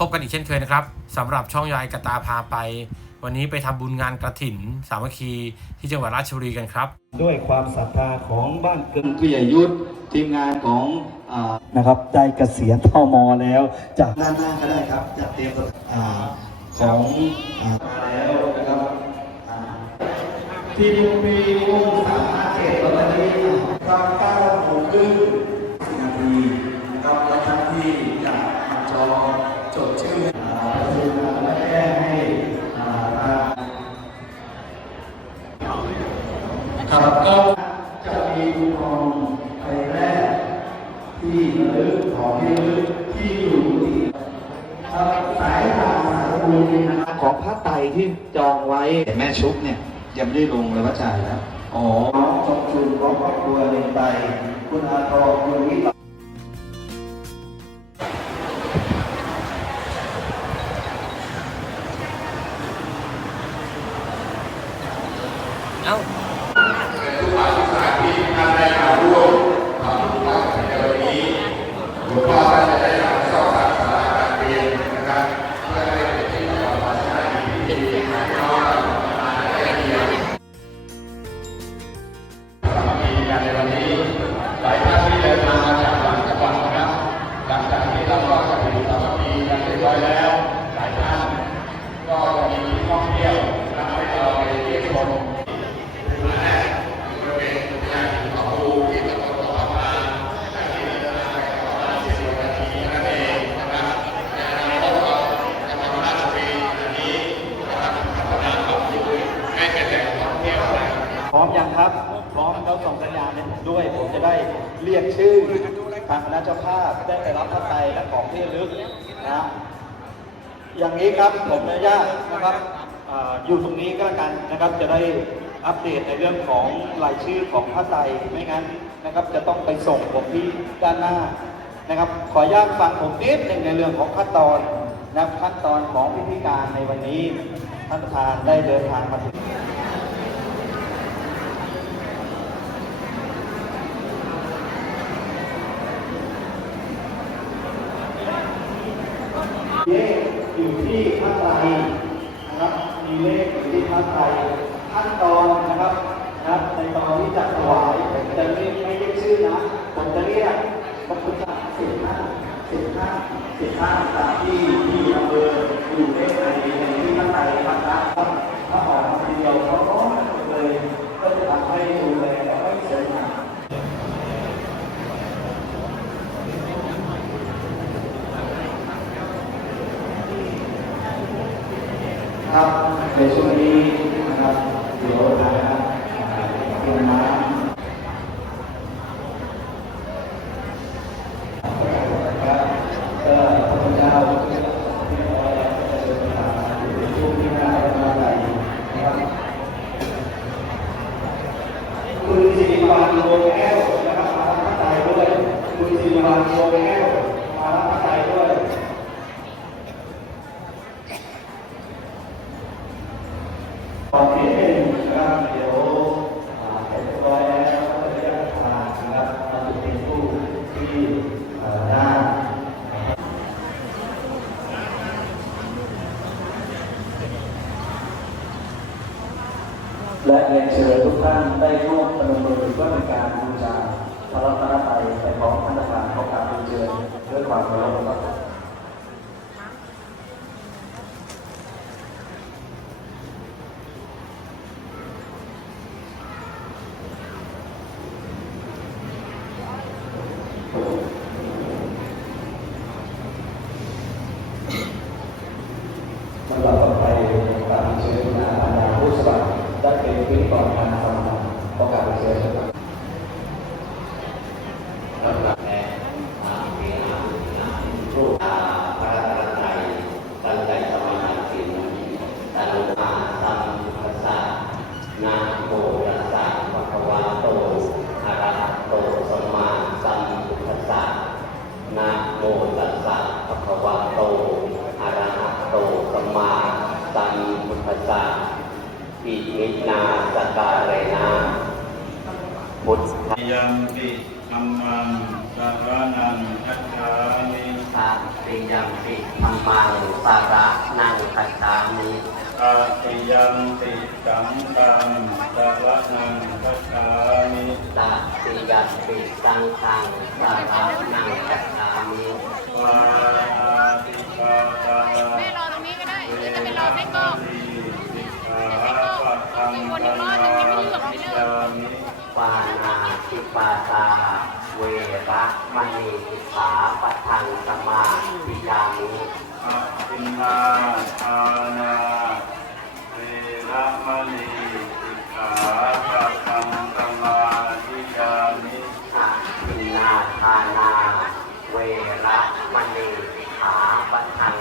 พบกันอีกเช่นเคยนะครับสำหรับช่องยายกระตาพาไป วันนี้ไปทำบุญงานกระถิน สามัคคีที่จังหวัดราชบุรีกันครับ ด้วยความศรัทธาของบ้านเกิดผู้ใหญ่ยุทธทีมงานของอ่านะครับได้เกษียณทมแล้ว จากด้านหน้าก็ได้ครับจะเตรียมอ่าของอ่ามาแล้วนะครับอ่าทีมมีวงสามห้าเจ็ดตอนนี้ตอนเก้าโมงครึ่งสิบนาทีนะครับและท่านที่จะมาจอ ครับก็จะมีคูปองไปแรก ที่ระลึกของที่ระลึกที่อยู่ที่ครับสายทางสายบุญนะครับของพระไตรที่จองไว้แต่แม่ชุบเนี่ยยังไม่ได้ลงเลยว่าจ่ายแล้วอ๋อน้องจงชุนพร้อมครอบครัวเลนไตคุณอาทองคุณวิตา ทางคณะเจ้าภาพได้ไปรับพระไตรและของที่ระลึกนะอย่างนี้ครับผมอนุญาตนะครับออยู่ตรงนี้ก็แล้วกันนะครับจะได้อัปเดตในเรื่องของรายชื่อของพระไตรไม่งั้นนะครับ จะต้องไปส่งผมที่ด้านหน้านะครับ ขออนุญาตฟังผมนิดหนึ่งในเรื่องของขั้นตอนนะขั้นตอนของพิธีการในวันนี้ท่านประธานได้เดินทางมาถึง เลขอยู่ที่พระไตรนะครับ มีเลขอยู่ที่พระไตรขั้นตอนนะครับนะครับในตอนที่จะถวายผมจะเรียกไม่เรียกชื่อนะผมจะเรียกพระพุทธสิบห้าสิบห้าสิบห้าตามที่ที่อำเภออยู่เลขในในที่พระไตรนะครับถ้าออกมาทีเดียวเขาก็เลยก็จะทำให้ดูแลและไม่สวยงาม ครับในช่วงนี้นะครับเดี๋ยวนะครับกินน้ำครับก็พระเจ้าที่น้อยแล้ มังสาระนังคัจามิอาติยันติสังตังสาระนังคัจามิตัติยันติสังตังสาระนังคัจามิวาติปาตาไม่รอตรงนี้ก็ได้จะไปรอไกต้องม่ระกินไม่มนาติปาตา เวระมณีสาปทังสมาธิยามิอินาทานาเวรมณีสิาปทังสมาธิยามิอะอินนาทานาเวระมณีสิขาปทัง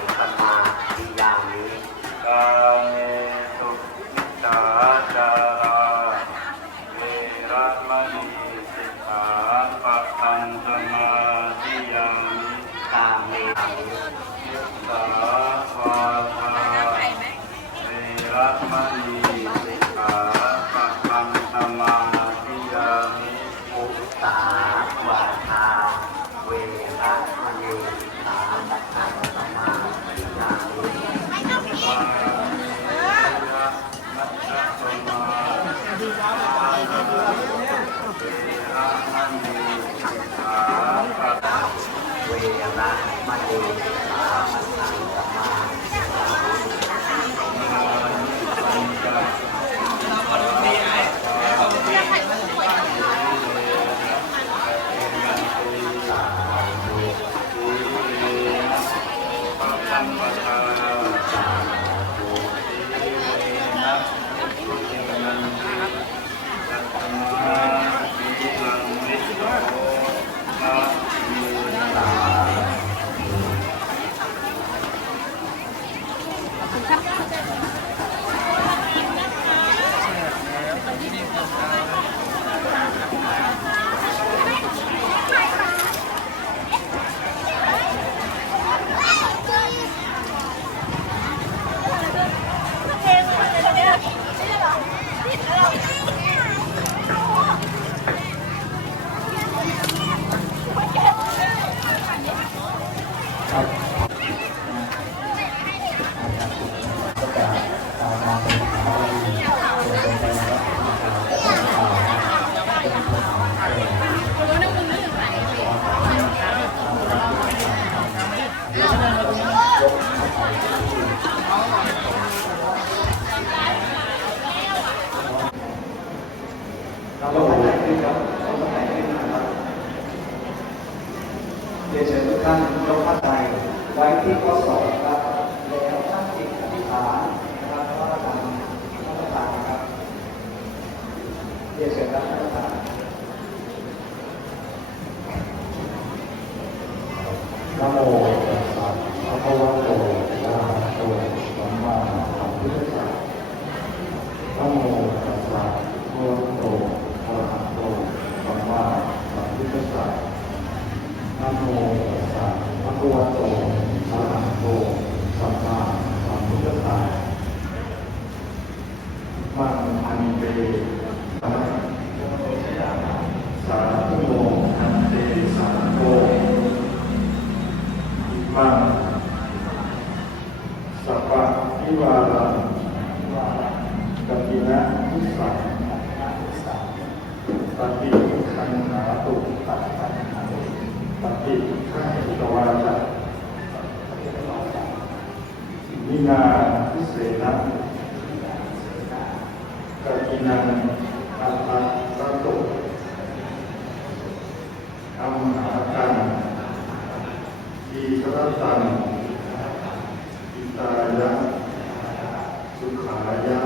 สุขายะ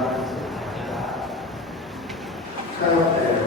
ข้าแต่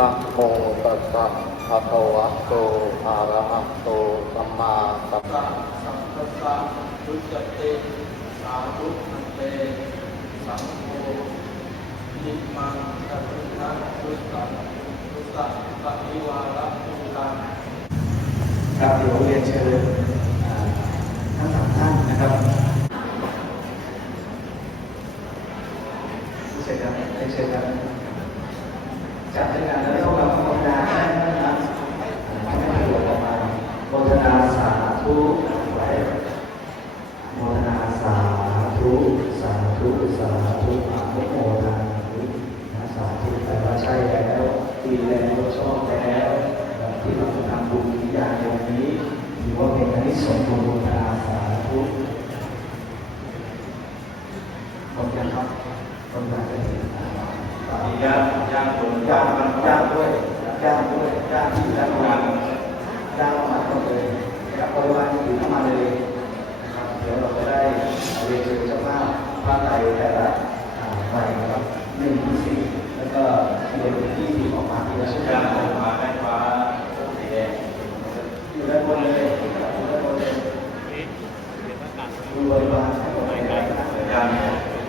นะโมตัสสะภะคะวะโตอะระหะโตสัมมาสัมพุทธัสสะพุทธะพุทธเตสาธุเตสัมโฆนิมังกัจจินะพุทธะพุทธะปฏิวาระพุทธังครับเดี๋ยวเรียนเชิญทั้งสามท่านนะครับเสร็จแล้วเรียนเชิญครับ จัดรายการแล้วเข้ามาโฆษณาให้นะครับให้ประโยชน์ออกมาโฆษณาสาธุไว้โมทนาสาธุสาธุสาธุอนุโมทนานะสาธุแปลว่าใช่แล้วดีแล้วชอบแล้วที่เราทำบุญอย่างตรงนี้ถือว่าเป็นอานิสงส์ของโมทนาสาธุขอบคุณครับ คนมาได้ถึงสาธุย่างย่างบนย่างมันย่างด้วยย่างด้วยย่างที่ย่างมันย่างมันหมดเลยย่างปริมาณอยู่น้ำมันเลยนะครับเดี๋ยวเราจะได้เรียนเชิญเจ้าภาพผ้าไตรแต่ละอ่าใบนะครับหนึ่งถึงสี่แล้วก็เรียนที่ที่ออกมาที่ละชุดย่างนะบนฟ้าแม่ฟ้าสีแดงอยู่ด้านบนเลยอยู่ด้านบนเลยดูบริวารให้หมดเลยนะครับ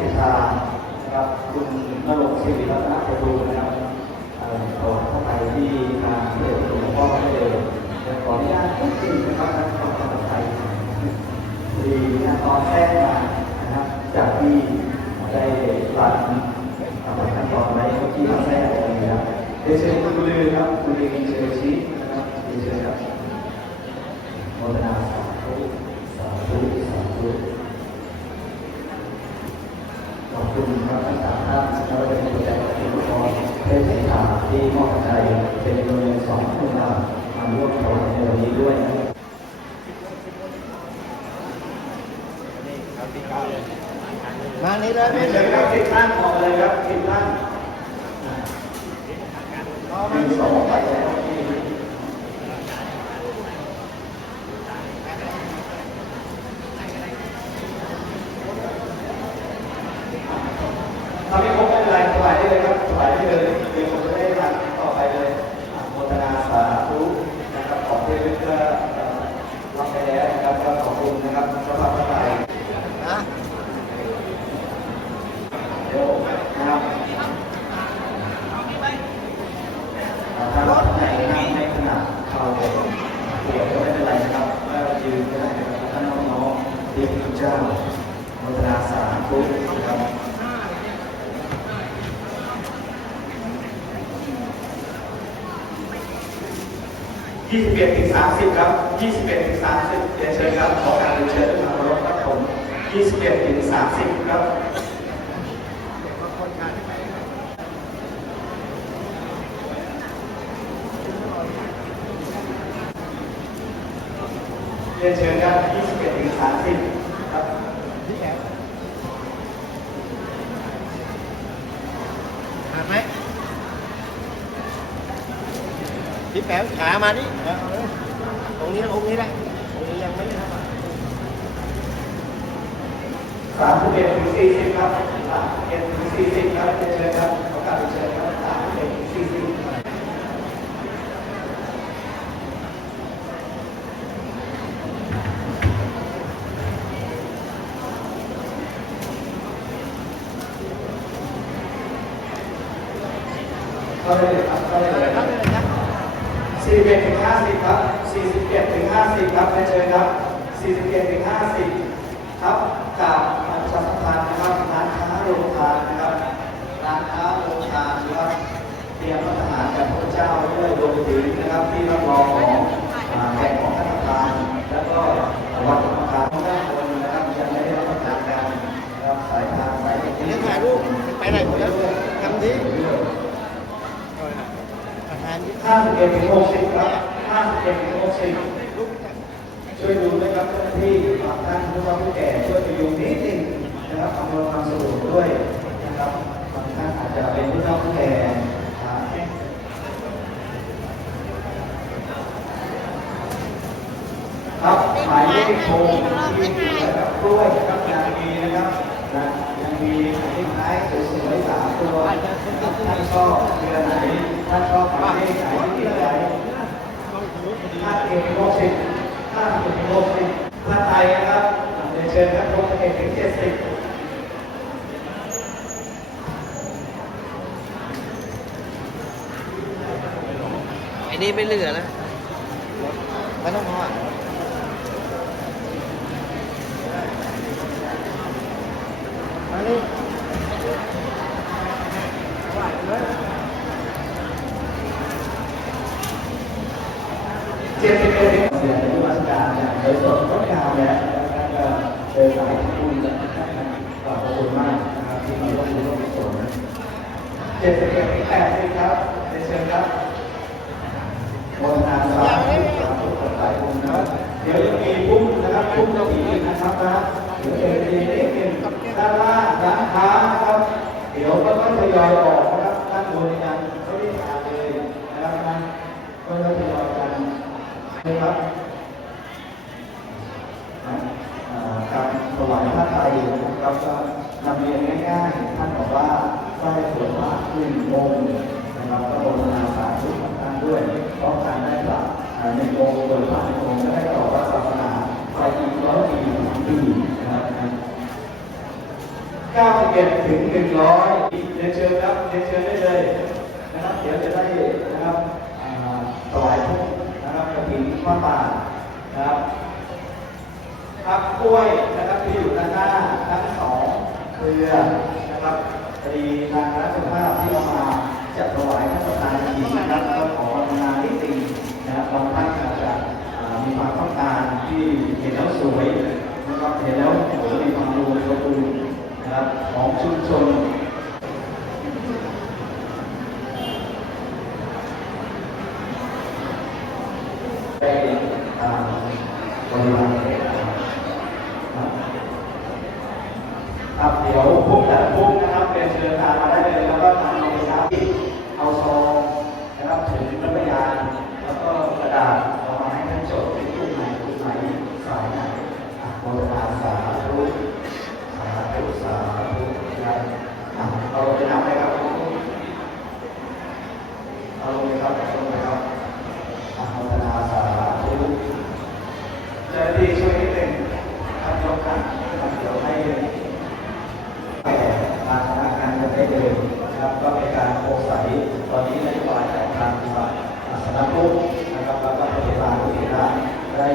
สิตานครับคุณนรงศิริรัตนประดูนะครับต่อเข้าไปที่ทางเดินหลวงพ่อเลยจะขออนุญาตนิดนึงนะครับท่านผู้ทยดีนตอนแรกมานะครับจากที่ได้รันเอาไว้ขั้นตอนไว้ที่ทางแรกนะครับเดี๋ยวเชิญคุณลือครับคุณลือเชิญชี้นะครับเชิญครับโมทนาสาธุ คุณพระทั้งสามท่านแล้วก็เป็นตัวแทนของทีมฟุตบอลเทพสถาที่มอบใจเป็นโรงเรียนสองพันบาทมาร่วมถวาในวันนี้ด้วยมานี่เลยพี่เลยครับทิศท่านออกเลยครับทิศท่านหนึ่งสองไปแล้วถ้าไม่ครบไม่เป็นไรสบายได้เลยครับสบายได้เลยเดี๋ยวผมจะได้ทำต่อไปเลยอ่าโมทนาสาธุนะครับขอเทวิตก็เอ่อรับไปแล้วนะครับก็ขอบคุณนะครับสำหรับท่านใด นะ เดี๋ยวนะครับถ้ารถไหนนั่งไม่ขนาดเข่าปวดก็ไม่เป็นไรนะครับก็ยืนก็ได้นะครับท่านน้องๆที่พระเจ้าโมทนาสาธุนะครับยี่สิบเอ็ ดถึงสามสิบครับยี่สิบเอ็ดถึงสามสิบเรียนเชิญครับ ขอการเรียนเชิญด้วยความเคารพครับผมยี่สิบเอ็ดถึงสามสิบครับเรียนเชิญครับ21ถึง30 ครับหักไหมพี่แป๋วขามานี่ อาเลยตรงนี้นะองค์นี้แหละองค์นี้ยังไม่ได้ทำอะ31ถึง40ครับ31ถึง40ครับเรียนเชิญครับขอการเรียนเชิญครับ31ถึง40เข้าได้เลยครับเข้าได้เลยครับ41ถึง50ครับ 41ถึง50 ครับเรียนเชิญครับ 41ถึง50 ครับกับประชาสัมพันธ์นะครับร้านค้าโรงทานนะครับร้านค้าโรงทานนะครับเตรียมพัฒนากับพระเจ้าด้วยรวมถึงนะครับที่รับรองของอ่าแขกของท่านประธานแล้วก็วัดประธานของด้านบนนะครับยังไม่ได้รับประทานกันนะครับสายทางสายเดี๋ยวถ่ายรูปไปไหนหมดแล้วทำดีอาหารที่51ถึง60ครับ 51ถึง60ช่วยดูด้วยครับเจ้าหน้าที่บางท่านผู้ว่าผู้แก่ช่วยไปดูนิดนึงนะครับอำนวยความสะดวกด้วยนะครับบางท่านอาจจะเป็นผู้เฒ่าผู้แก่ครับหมายเลขโทรที่ติดไว้กับกล้วยนะครับยังมีนะครับนะยังมีเลขท้ายสวยๆสามตัวท่านชอบเดือไหนท่านชอบหมายเลขไหนที่ติดไว้ท่าเอกโลกสิบท่านเอกโลกสิบท่าไตนะครับเรียนเชิญครับพบเอกถึงเจ็ดสิบไอ้นี่ไม่เหลือแล้วไม่ต้องพออะมานี่ เจ็ดสิบเอ็ดเสียงในราชการเนี่ยโดยสดงดงามแล้วแล้วก็เดินสายทำบุญนะขอบคุณมากนะครับที่มาร่วมร่วมกุศลเจ็ดสิบเอ็ดแปดสิบครับเชิญครับโมทนาสาธุสาธุขอบหลายคุณนะครับเดี๋ยวจะมีพุ่มนะครับพุ่มเจ้าหญิงนะครับนะเดี๋ยวจะมีเลขหนึ่งด้านล่างร้านค้านะครับ เดี๋ยวก็ต้องทยอยออกนะครับท่านบริการไม่ได้ทานเลยนะครับนะก็ต้องทยอยกัน นะครับการถวายผ้าไตรนะครับก็นำเรียนง่ายๆท่านบอกว่าได้สวดพระขึ้นองค์นะครับก็โมทนาสาธุกับท่านด้วยเพราะการได้พระในองค์สวดพระในองค์ก็ได้ต่อวัดศาสนาไปอีกร้อยปีสามปีนะครับ91ถึง100เรียนเชิญครับเรียนเชิญได้เลยนะครับเดี๋ยวจะได้นะครับอ่าถวายทุก นะครับกระถิ่นข้าวป่านะครับครับกล้วยนะครับที่อยู่ด้านหน้าทั้งสองเครือนะครับพอดีทางรัฐภาพที่เอามาจะถวายท่านประธานอีกนะครับก็ขอทำงานนิดนึงนะครับบางท่านอาจจะมีความต้องการที่เห็นแล้วสวยนะครับเห็นแล้วโอ้โหมีความรู้ตัวตนนะครับของชุมชน ได้อ่าบริวารครับเดี๋ยวพวกแต่ละพวกนะครับ เป็นเชิญทางมาได้เลยแล้วก็ทำเอาไปซับเอาซองนะครับถึงพระยานแล้วก็กระดาษเอามาให้ท่านจดเป็นกลุ่มไหนกลุ่มไหนสายไหนอะโมทนาสาธุสาธุสาธุนะครับอะเอาไปนับเลยครับเอาลงเลยครับเอาลงเลยครับ อนุโมทนาสาธุเจ้าหน้าที่ช่วยนิดหนึ่งท่านยกขันนะครับเดี๋ยวให้แก่ทางคณะงานจะได้เดินนะครับ ก็เป็นการโปร่งใสตอนนี้นโยบายจากทางสำนักพุทธนะครับแล้วก็พระเถรานุเถระได้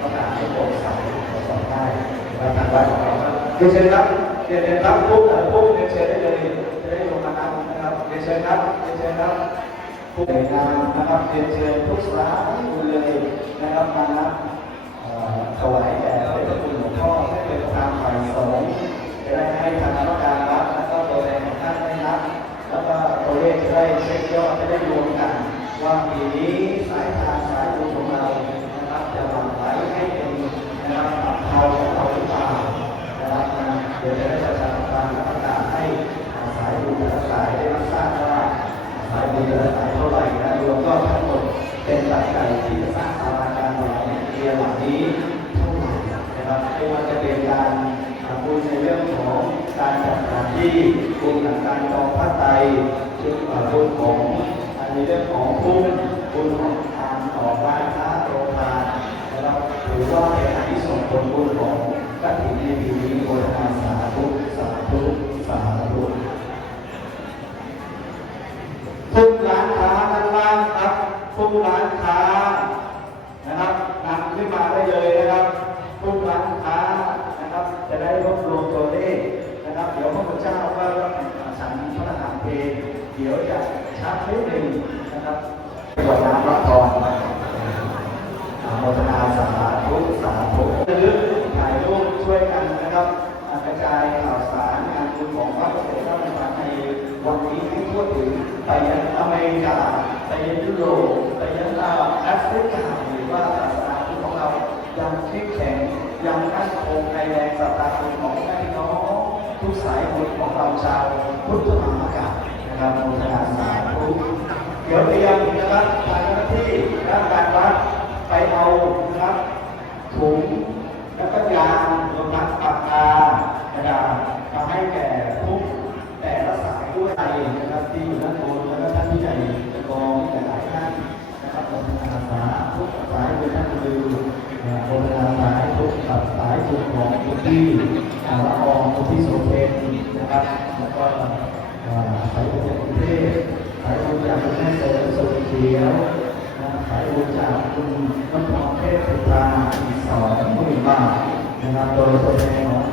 ประกาศให้โปร่งใสตรวจสอบได้นะครับทางวัดของ เรียนเชิญครับเรียนเชิญครับพุทธแต่ละพุทธเรียนเชิญได้เลยจะได้ลงมานับนะครับเรียนเชิญครับเรียนเชิญครับผู้ใหญ่งานนะครับเรียนเชิญทุกสาธุเลยนะครับมานับถวายแด่พระเจ้าคุณหลวงพ่อให้เป็นประธานฝ่ายสงฆ์จะได้ให้ทางคณะการรับแล้วก็ตัวแทนของท่านได้นับแล้วก็ตัวเลขจะได้เช็คยอดจะได้รวมกัน ว่าปีนี้สายทานสายบุญของเรา ดี๋ยวจะได้ประชาสัมพันธ์และประกาศให้สายบุญแต่ละสายได้รับทราบว่าสายบุญแต่ละสายเท่าไหร่นะรวมก็ทั้งหมดเป็นปัจจัยที่จะสร้างอาการหล่อเรียนหลังนี้เท่าไหร่นะครับไม่ว่าจะเป็นการทำบุญในเรื่องของการจัดสถานที่บุญทางการจองพระไตรชุดบุญของในเรื่องของพุ่มบุญของทานต่อร้านค้าโรงทานนะครับถือว่าเป็นอันที่ส่งผลบุญของ กฐินในปีนี้โดยทาสาธุสาธุสาธุทุกร้านค้าด้านล่างครับทุกร้านค้านะครับนำขึ้นมาได้เลยนะครับทุกร้านค้านะครับ จะได้รวบรวมตัวเลขนะครับ เดี๋ยวพระพุทธเจ้าก็ฉันพระทหารเพลเดี๋ยวจะชักนิดหนึ่งนะครับกวดน้ำรับพรอนโมทนาสาธุสาธุหรือถ่ายรูปช่วยกันนะครับกระจายข่าว สารงานบุญของพระเกษตรพระบริในวันนี้ให้ทั่วถึงไปยังอเมริกาไปยังยุโรปไปยังแอฟริกาหรือว่าศาสนาพุทธของเรายังเข้มแข็งยังมั่นคงในแรงศรัทธาบุญของแม่พี่น้องทุกสายบุญของเราชาวพุทธมหากานะครับโมทนาสาธุเดี๋ยวเตรียมนะครับทางเจ้าหน้าที่ด้านการวัดไปเอานะครับถุง แล้วก็ยางรวมทั้งปากกากระดาษมาให้แก่ทุกแต่ละสายด้วยใจนะครับที่อยู่ด้านบนแล้วก็ท่านผู้ใหญ่จะกองที่หลายท่านนะครับบนอาสาทุกสายเป็นท่านดูบนอาสาทุกตัดสายทุกของทุกที่อาละอองทุกที่โสเพนนะครับแล้วก็สายบุญจากกรุงเทพสายบุญจากคุณแม่เสริมสุขเขียว สายบุญจากคุณน้ำพรเทพสุตาอีสองหมื่นบาทนะครับโดยตัวแทนของ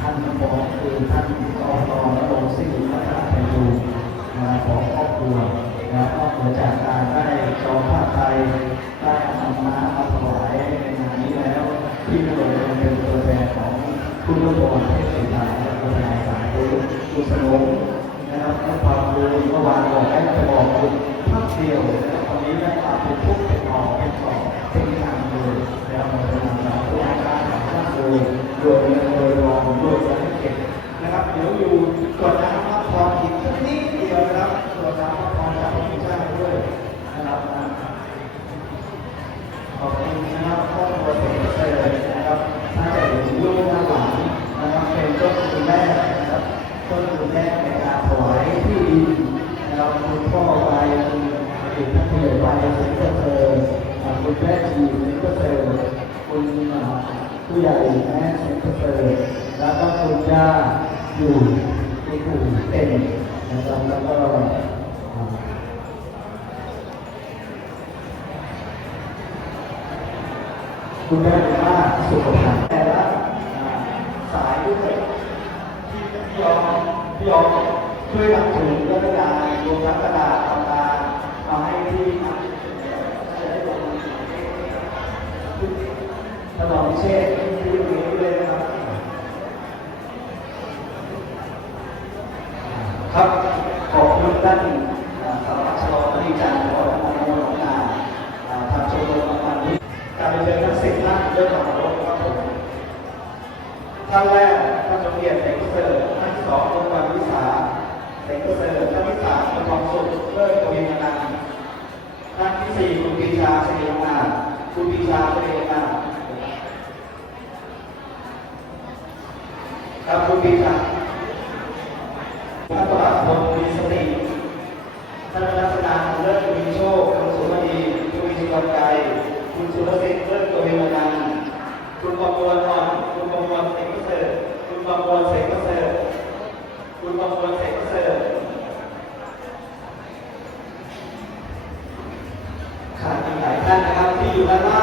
ท่านน้ำพรคือท่านกองรและลงสิ่งพัฒนาไทยดูนะครับของครอบครัวนะครับนอกเหนือจากการได้จองผ้าไทยได้นำน้ำมาถวายในงานนี้แล้วที่ก็เลยเป็นตัวแทนของคุณน้ำพรเทพสุตาและตัวแทนสายบุญกุศลนะครับและความรู้เมื่อวานบอกให้ไปบอกคุณภาพเดียวนะครับ นนี้ได้มาเป็นทุกข์เป็นออกเป็นต่อเป็นทางเลยแล้วมาเป็นทางตัวการของท่านเลยโดยเงินโดยรองโดยการเก็บนะครับเดี๋ยวอยู่ตรวจน้ำพักผ่อนอีกสักนิดเดียวนะครับตรวจน้ำพักผ่อนจากพระเจ้าด้วยนะครับขอบคุณนะครับครอบครัวเด็กเสด็จนะครับถ้าจะเห็นลูกหน้าหลานนะครับเป็นเจ้าคุณแม่นะครับเจ้าคุณแม่ในการถวายที่ดินนะครับคุณพ่อไปคุณ คุณท่านผู้ใหญ่ไปสิงห์เสริมคุณแม่ชีสิงห์เสริมคุณผู้ใหญ่แม่สิงห์เสริมแล้วก็คุณย่าอยู่คุณปู่เต็มนะครับแล้วก็คุณแม่บอกว่าสุขภาพแต่ละอ่าสายด้วยที่ยอมยอมช่วยนำถุงกระดาษรวมทั้งกระดาษ ปากกามาให้ที่จะได้ลงถนอมเชษฐ์ที่ตรงนี้ด้วยนะครับ ครับ ขอบคุณท่านสารวัตรชลอที่การขอทำงานของงานอ่าทางชมรมประมาณนี้การไปเจอทั้งสิบท่านด้วยความเคารพครับผมท่านแรกท่านจงเกียรติเสกเสริฐท่านที่สองคุณวันวิสาเสกเสริฐท่านที่สามคุณทองสุขเลิศกวินนันท์ ท่านที่สี่คุณปีชาเสรียงนาคุณปีชาเสรียงนาครับคุณปีชาท่านประหลัดพลมีสติท่านรัชกาเลิศมีโชคคุณสุมณีคุณวิชิตไกรคุณสุรสิทธิ์เลิศกวิมนันคุณประมวลพรคุณประมวลเสกเสริฐคุณประมวลเสกเสริฐคุณประมวลเสกเสริฐ ulama